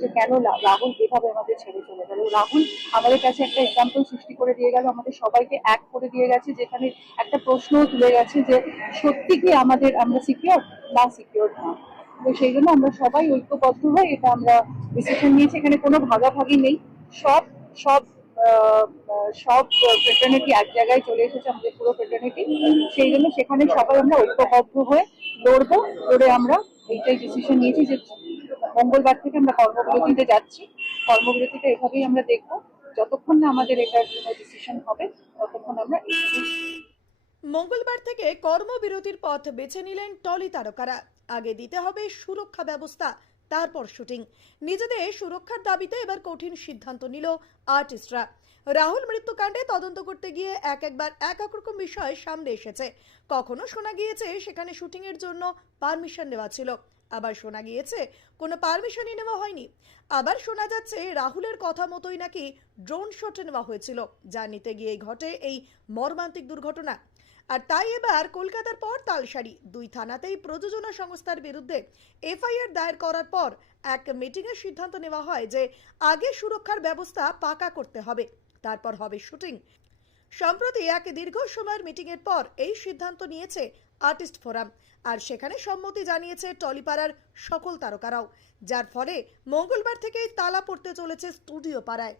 যে কেন রাহুল এভাবে আমাদের ছেড়ে চলে গেল। রাহুল আমাদের কাছে একটা এক্সাম্পল সৃষ্টি করে দিয়ে গেল, আমাদের সবাইকে এক করে দিয়ে গেছে, যেখানে একটা প্রশ্নও তুলে গেছে যে সত্যি কি আমরা সিকিউর না সিকিউর না। তো সেই জন্য আমরা সবাই ঐক্যবদ্ধ হয়ে এটা আমরা ডিসিশন নিয়েছি। এখানে কোনো ভাগাভাগি নেই, সব সব সব ফ্রেটার্নিটি এক জায়গায় চলে এসেছে, আমাদের পুরো ফ্রেটার্নিটি। সেই জন্য সেখানে সবাই আমরা ঐক্যবদ্ধ হয়ে লড়বো, লড়ে আমরা এইটাই ডিসিশন নিয়েছি যে মঙ্গলবার থেকে আমরা কর্মবিরতিতে যাচ্ছি। কর্মবিরতিটা এভাবেই আমরা দেখবো, যতক্ষণ না আমাদের এটার কোনো ডিসিশন হবে ততক্ষণ আমরা মঙ্গলবার থেকে কর্মবিরতির পথ বেছে নিলেন টলি তারকারা। আগে দিতে হবে সুরক্ষা ব্যবস্থা, তারপর শুটিং। নিজেদের সুরক্ষার দাবিতে এবার কঠিন সিদ্ধান্ত নিল আর্টিস্টরা। রাহুল মৃত্যুকাণ্ডে তদন্ত করতে গিয়ে একবার এক এক রকম বিষয় সামনে এসেছে। কখনো শোনা গিয়েছে সেখানে শুটিং এর জন্য পারমিশন নেওয়া ছিল, আবার শোনা গিয়েছে কোনো পারমিশনই নেওয়া হয়নি। আবার শোনা যাচ্ছে রাহুলের কথা মতোই নাকি ড্রোন শট নেওয়া হয়েছিল, যা নিতে গিয়ে ঘটে এই মর্মান্তিক দুর্ঘটনা। আর তাই এবার কলকাতার পর তালসারি দুই থানাতেই প্রযোজনা সংস্থার বিরুদ্ধে এফআইআর দায়ের করার পর এক মিটিংয়ের সিদ্ধান্ত নেওয়া হয় যে আগে সুরক্ষার ব্যবস্থা পাকা করতে হবে, তারপর হবে শুটিং। সম্প্রতি এক দীর্ঘ সময়ের মিটিংয়ের পর এই সিদ্ধান্ত নিয়েছে আর্টিস্ট ফোরাম, আর সেখানে সম্মতি জানিয়েছে টলিপাড়ার সকল তারকারাও, যার ফলে মঙ্গলবার থেকেই তালা পড়তে চলেছে স্টুডিও পাড়ায়।